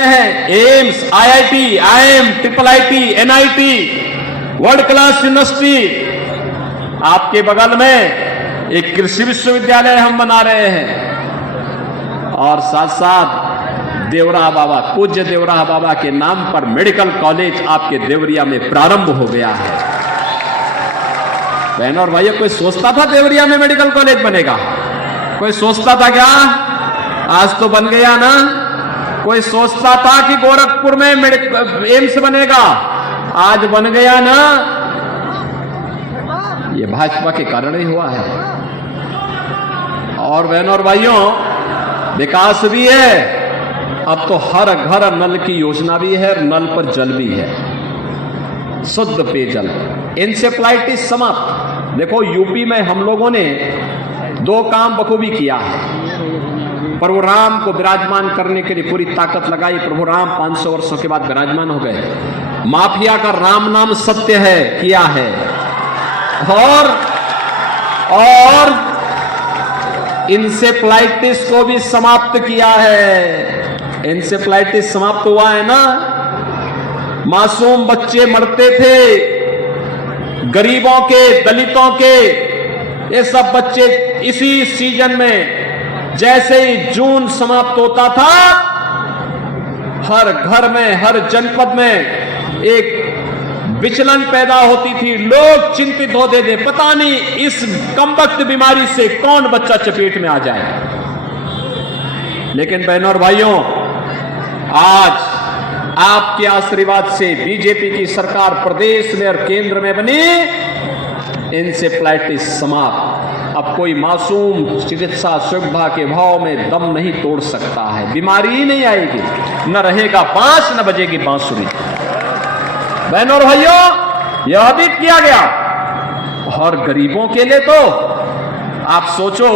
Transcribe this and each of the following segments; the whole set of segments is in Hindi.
हैं AIIMS, IIT, IIM, triple IT, NIT, world class university. आपके बगल में एक कृषि विश्वविद्यालय हम बना रहे हैं और साथ साथ देवराह बाबा, पूज्य देवराह बाबा के नाम पर मेडिकल कॉलेज आपके देवरिया में प्रारंभ हो गया है। बहनों और भाइयों, कोई सोचता था देवरिया में मेडिकल कॉलेज बनेगा? कोई सोचता था क्या? आज तो बन गया ना। कोई सोचता था कि गोरखपुर में एम्स बनेगा? आज बन गया ना। ये भाजपा के कारण ही हुआ है। और बहनों और भाइयों, विकास भी है। अब तो हर घर नल की योजना भी है, नल पर जल भी है, शुद्ध पेयजल। इंसेफ्लाइटिस समाप्त। देखो, यूपी में हम लोगों ने 2 काम बखूबी किया है। प्रभु राम को विराजमान करने के लिए पूरी ताकत लगाई। प्रभु राम 500 वर्षों के बाद विराजमान हो गए। माफिया का राम नाम सत्य है किया है। और इंसेफ्लाइटिस को भी समाप्त किया है। इंसेफ्लाइटिस समाप्त हुआ है ना। मासूम बच्चे मरते थे, गरीबों के, दलितों के, ये सब बच्चे इसी सीजन में, जैसे ही जून समाप्त होता था, हर घर में, हर जनपद में एक विचलन पैदा होती थी। लोग चिंतित होते थे, पता नहीं इस कमबख्त बीमारी से कौन बच्चा चपेट में आ जाए। लेकिन बहनों और भाइयों, आज आपके आशीर्वाद से बीजेपी की सरकार प्रदेश में और केंद्र में बनी, इंसेफ्लाइटिस समाप्त। अब कोई मासूम चिकित्सा सुविधा के भाव में दम नहीं तोड़ सकता है। बीमारी ही नहीं आएगी, न रहेगा बांस, न बजेगी बांसुरी। बहनों और भाइयों, यह भी किया गया। और गरीबों के लिए तो आप सोचो,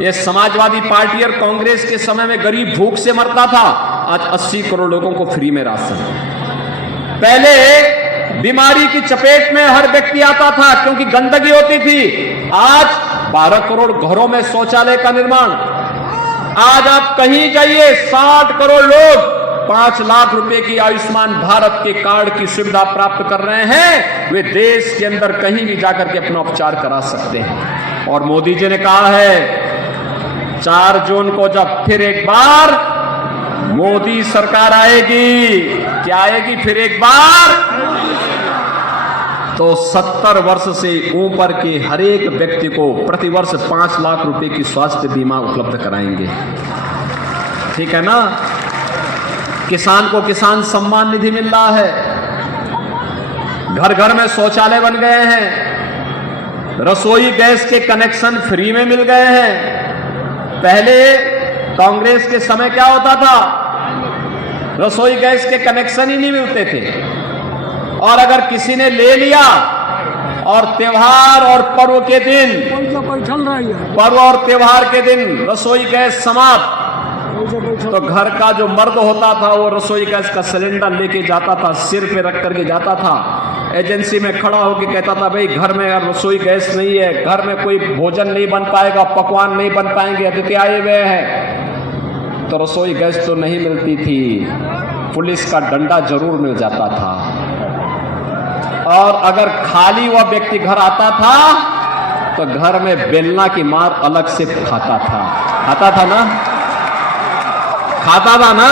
ये समाजवादी पार्टी और कांग्रेस के समय में गरीब भूख से मरता था। आज 80 करोड़ लोगों को फ्री में राशन। पहले बीमारी की चपेट में हर व्यक्ति आता था क्योंकि गंदगी होती थी। आज 12 करोड़ घरों में शौचालय का निर्माण। आज आप कहीं जाइए, 60 करोड़ लोग 5 लाख रुपए की आयुष्मान भारत के कार्ड की सुविधा प्राप्त कर रहे हैं। वे देश के अंदर कहीं भी जाकर के अपना उपचार करा सकते हैं। और मोदी जी ने कहा है 4 जून को जब फिर एक बार मोदी सरकार आएगी, क्या आएगी फिर एक बार, तो 70 वर्ष से ऊपर के हर एक व्यक्ति को प्रतिवर्ष 5 लाख रुपए की स्वास्थ्य बीमा उपलब्ध कराएंगे। ठीक है ना। किसान को किसान सम्मान निधि मिल रहा है। घर घर में शौचालय बन गए हैं। रसोई गैस के कनेक्शन फ्री में मिल गए हैं। पहले कांग्रेस के समय क्या होता था, रसोई गैस के कनेक्शन ही नहीं मिलते थे। और अगर किसी ने ले लिया और त्योहार और पर्व के दिन, पर्व और त्योहार के दिन रसोई गैस समाप्त, तो घर का जो मर्द होता था वो रसोई गैस का सिलेंडर लेके जाता था, सिर पे रख करके जाता था, एजेंसी में खड़ा होकर कहता था भाई घर में यार रसोई गैस नहीं है, घर में कोई भोजन नहीं बन पाएगा, पकवान नहीं बन पाएंगे, अतिथि आए हुए हैं। तो रसोई गैस तो नहीं मिलती थी, पुलिस का डंडा जरूर मिल जाता था। और अगर खाली वह व्यक्ति घर आता था तो घर में बेलना की मार अलग से खाता था। खाता था ना, खाता था ना।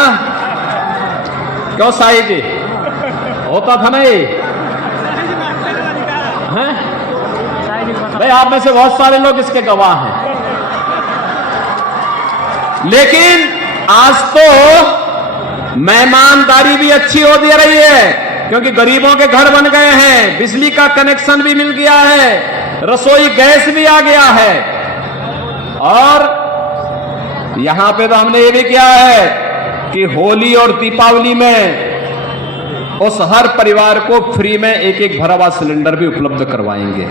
क्यों साई जी, होता था ना ये? हैं? भाई आप में से बहुत सारे लोग इसके गवाह हैं। लेकिन आज तो मेहमानदारी भी अच्छी हो दे रही है क्योंकि गरीबों के घर बन गए हैं, बिजली का कनेक्शन भी मिल गया है, रसोई गैस भी आ गया है। और यहां पे तो हमने ये भी किया है कि होली और दीपावली में उस हर परिवार को फ्री में एक भरा हुआ सिलेंडर भी उपलब्ध करवाएंगे।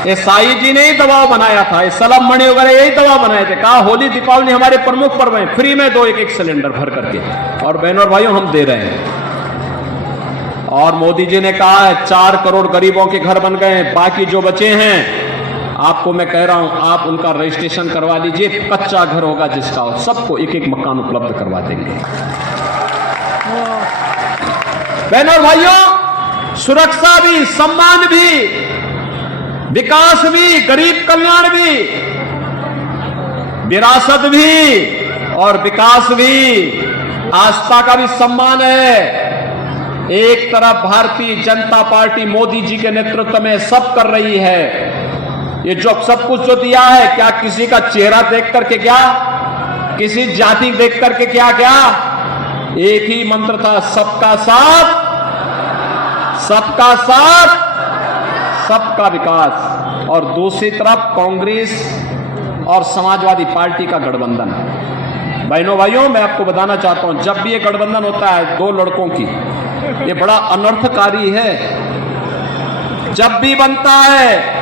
ये साई जी ने ही दबाव बनाया था, ये सलम मणि वगैरह यही दबाव बनाए थे। कहा होली दीपावली हमारे प्रमुख पर्व हैं, फ्री में दो एक सिलेंडर भर करके। और बहनों और भाइयों, हम दे रहे हैं। और मोदी जी ने कहा है 4 करोड़ गरीबों के घर बन गए हैं, बाकी जो बचे हैं आपको मैं कह रहा हूं, आप उनका रजिस्ट्रेशन करवा लीजिए, कच्चा घर होगा जिसका हो, सबको एक एक मकान उपलब्ध करवा देंगे। बहनों और भाइयों, सुरक्षा भी, सम्मान भी, विकास भी, गरीब कल्याण भी, विरासत भी और विकास भी, आस्था का भी सम्मान है। एक तरफ भारतीय जनता पार्टी मोदी जी के नेतृत्व में सब कर रही है। ये जो सब कुछ जो दिया है, क्या किसी का चेहरा देख करके, क्या किसी जाति देख करके, क्या क्या एक ही मंत्र था, सबका साथ, सबका साथ, सबका विकास। और दूसरी तरफ कांग्रेस और समाजवादी पार्टी का गठबंधन। बहनों भाइयों, मैं आपको बताना चाहता हूं, जब भी ये गठबंधन होता है दो लड़कों की, ये बड़ा अनर्थकारी है। जब भी बनता है